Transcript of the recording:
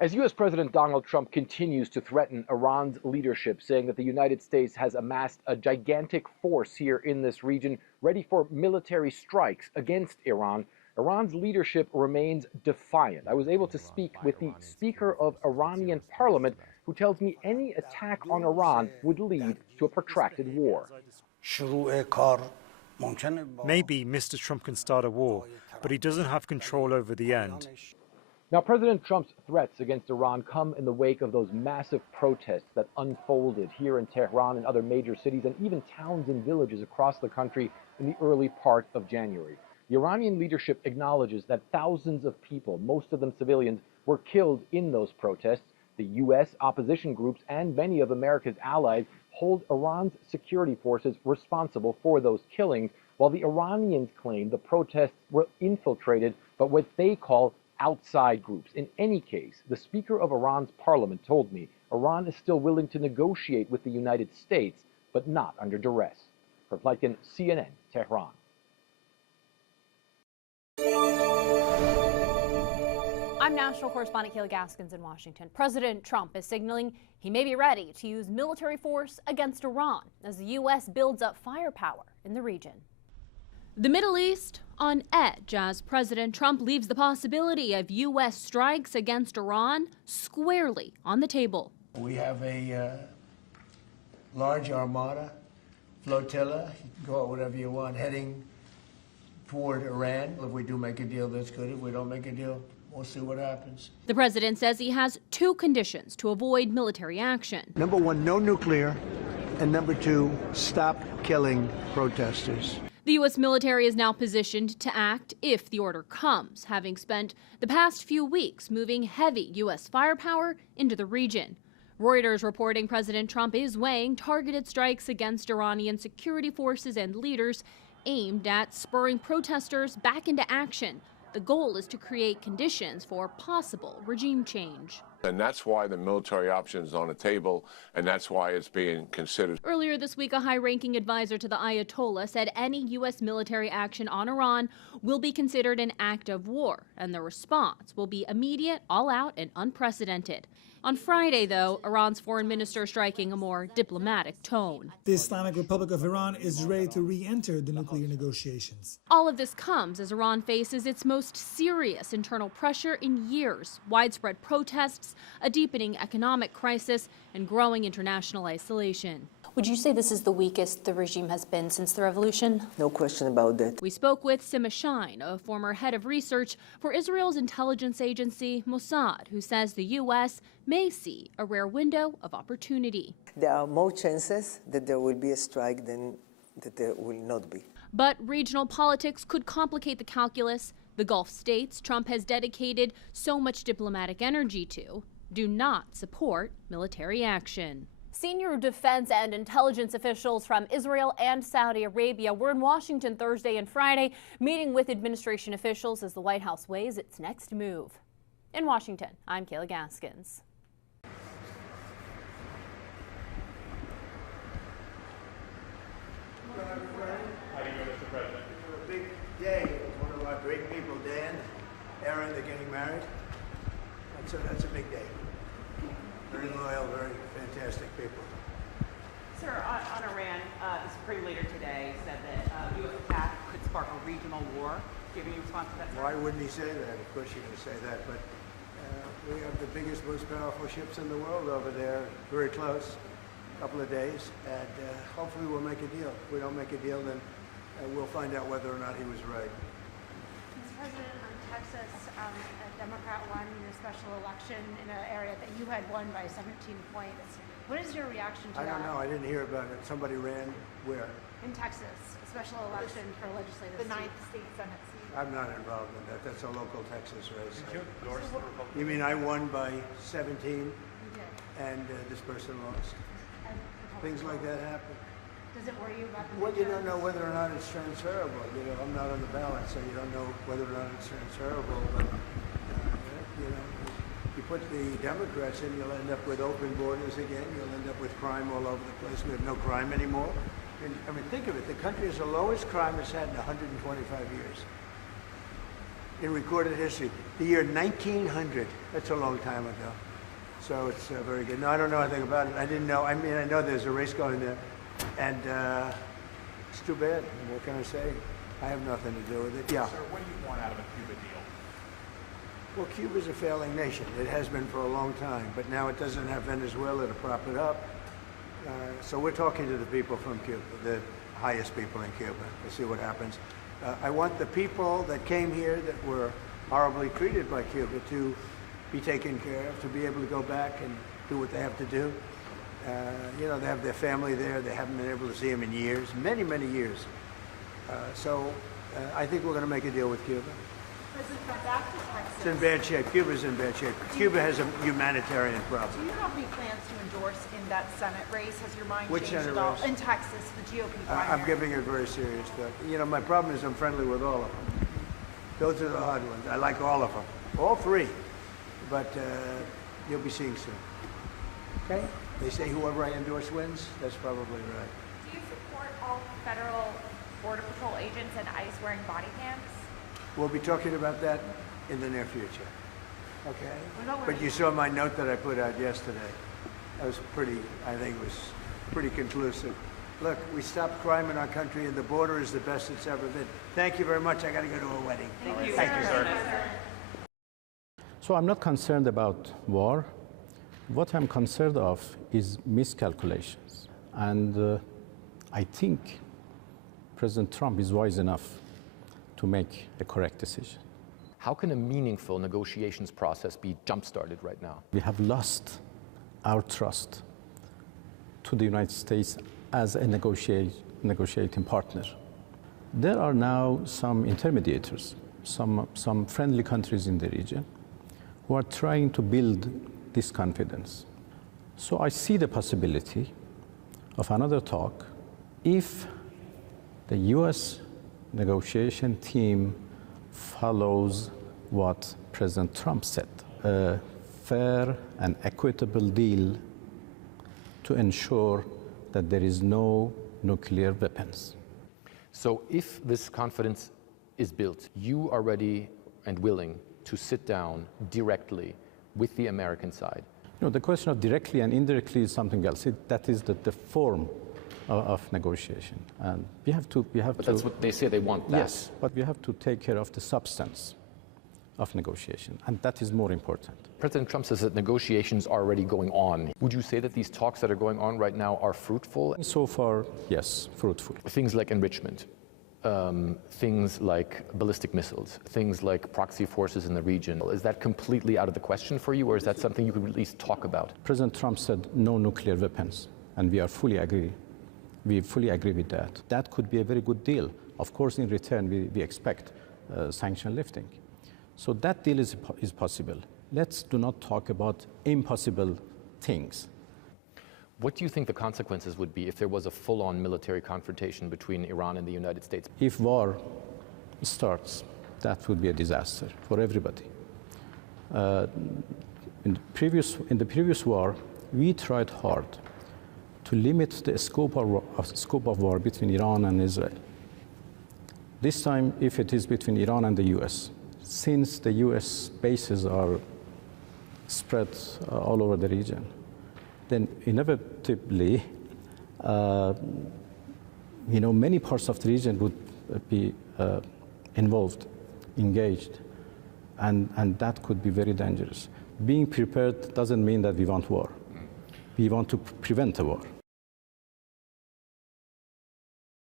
As U.S. President Donald Trump continues to threaten Iran's leadership, saying that the United States has amassed a gigantic force here in this region ready for military strikes against Iran, Iran's leadership remains defiant. I was able to speak with the Speaker of Iranian Parliament, who tells me any attack on Iran would lead to a protracted war. Maybe Mr. Trump can start a war, but he doesn't have control over the end. Now, President Trump's threats against Iran come in the wake of those massive protests that unfolded here in Tehran and other major cities and even towns and villages across the country in the early part of January. The Iranian leadership acknowledges that thousands of people, most of them civilians, were killed in those protests. The U.S., opposition groups, and many of America's allies hold Iran's security forces responsible for those killings, while the Iranians claim the protests were infiltrated by what they call outside groups. In any case, the Speaker of Iran's parliament told me Iran is still willing to negotiate with the United States, but not under duress. For Flightkin, CNN, Tehran. I'm national correspondent Kayla Gaskins in Washington. President Trump is signaling he may be ready to use military force against Iran as the U.S. builds up firepower in the region. The Middle East on edge as President Trump leaves the possibility of U.S. strikes against Iran squarely on the table. We have a large armada, flotilla, you can call it whatever you want, heading toward Iran. If we do make a deal, that's good. If we don't make a deal, we'll see what happens. The president says he has two conditions to avoid military action. Number one, no nuclear. And number two, stop killing protesters. The U.S. military is now positioned to act if the order comes, having spent the past few weeks moving heavy U.S. firepower into the region. Reuters reporting President Trump is weighing targeted strikes against Iranian security forces and leaders aimed at spurring protesters back into action. The goal is to create conditions for possible regime change. And that's why the military option is on the table, and that's why it's being considered. Earlier this week, a high-ranking advisor to the Ayatollah said any U.S. military action on Iran will be considered an act of war, and the response will be immediate, all-out, and unprecedented. On Friday, though, Iran's foreign minister striking a more diplomatic tone. The Islamic Republic of Iran is ready to re-enter the nuclear negotiations. All of this comes as Iran faces its most serious internal pressure in years, widespread protests, a deepening economic crisis, and growing international isolation. Would you say this is the weakest the regime has been since the revolution? No question about that. We spoke with Sima Shine, a former head of research for Israel's intelligence agency Mossad, who says the U.S. may see a rare window of opportunity. There are more chances that there will be a strike than that there will not be. But regional politics could complicate the calculus. The Gulf states Trump has dedicated so much diplomatic energy to do not support military action. Senior defense and intelligence officials from Israel and Saudi Arabia were in Washington Thursday and Friday, meeting with administration officials as the White House weighs its next move. In Washington, I'm Kayla Gaskins. How do you go, Mr. President? A big day. One of our great people, Dan, Aaron, they're getting married. That's a big day. Very loyal, very fantastic people. Sir, on Iran, the Supreme Leader today said that U.S. attack could spark a regional war. Do you have any response to that, sir? Why wouldn't he say that? Of course you're going to say that, but we have the biggest, most powerful ships in the world over there, very close, a couple of days, and hopefully we'll make a deal. If we don't make a deal, then we'll find out whether or not he was right. Mr. President, on Texas, a Democrat won your special election in an area that you had won by 17 points. What is your reaction to that? I don't know. I didn't hear about it. Somebody ran where? In Texas, a special election for legislative The 9th state Senate seat. I'm not involved in that. That's a local Texas race. Did you endorse the Republican? You mean I won by 17 You did. and this person lost? Things like that happen. Does it worry you about the Well, you don't know whether or not it's transferable. You know, I'm not on the ballot, so you don't know whether or not it's transferable. But, you know, you put the Democrats in, you'll end up with open borders again. You'll end up with crime all over the place. We have no crime anymore. And, I mean, think of it. The country has the lowest crime it's had in 125 years. in recorded history. The year 1900, that's a long time ago. So it's very good. No, I don't know anything about it. I didn't know. I mean, I know there's a race going there. And it's too bad. What can I say? I have nothing to do with it. Yeah. Sir, what do you want out of a Cuba deal? Well, Cuba's a failing nation. It has been for a long time. But now it doesn't have Venezuela to prop it up. So we're talking to the people from Cuba, the highest people in Cuba, to see what happens. I want the people that came here that were horribly treated by Cuba to be taken care of, to be able to go back and do what they have to do. You know, they have their family there. They haven't been able to see them in years, many, many years. So I think we're going to make a deal with Cuba. President Trump, back to Texas. It's in bad shape. Cuba's in bad shape. Cuba has a humanitarian problem. Do you have any plans to endorse in that Senate race? Has your mind Which changed Senate at all? race? In Texas, the GOP primary. I'm giving it very serious thought. You know, my problem is I'm friendly with all of them. Those are the hard ones. I like all of them, all three. But you'll be seeing soon. Okay? They say whoever I endorse wins. That's probably right. Do you support all federal Border Patrol agents and ICE wearing body cams? We'll be talking about that in the near future. Okay? But you saw my note that I put out yesterday. That was pretty, I think it was pretty conclusive. Look, we stopped crime in our country and the border is the best it's ever been. Thank you very much. I got to go to a wedding. Thank you, sir. So I'm not concerned about war. What I'm concerned of is miscalculations. And I think President Trump is wise enough to make a correct decision. How can a meaningful negotiations process be jump-started right now? We have lost our trust to the United States as a negotiating partner. There are now some intermediators, some friendly countries in the region who are trying to build this confidence. So I see the possibility of another talk if the US negotiation team follows what President Trump said, a fair and equitable deal to ensure that there is no nuclear weapons. So if this confidence is built, you are ready and willing to sit down directly with the American side? No, the question of directly and indirectly is something else. That is the form of negotiation. And we have to... But that's what they say they want, that. Yes, but we have to take care of the substance of negotiation, and that is more important. President Trump says that negotiations are already going on. Would you say that these talks that are going on right now are fruitful? So far, yes, fruitful. Things like enrichment, things like ballistic missiles, things like proxy forces in the region. Is that completely out of the question for you, or is that something you could at least talk about? President Trump said no nuclear weapons, and we fully agree with that. That could be a very good deal. Of course, in return, we expect sanction lifting. So that deal is possible. Let's do not talk about impossible things. What do you think the consequences would be if there was a full-on military confrontation between Iran and the United States? If war starts, that would be a disaster for everybody. In the previous war, we tried hard to limit the scope of war between Iran and Israel. This time, if it is between Iran and the US, since the US bases are spread all over the region, then inevitably, many parts of the region would be involved, engaged, and that could be very dangerous. Being prepared doesn't mean that we want war. We want to prevent a war.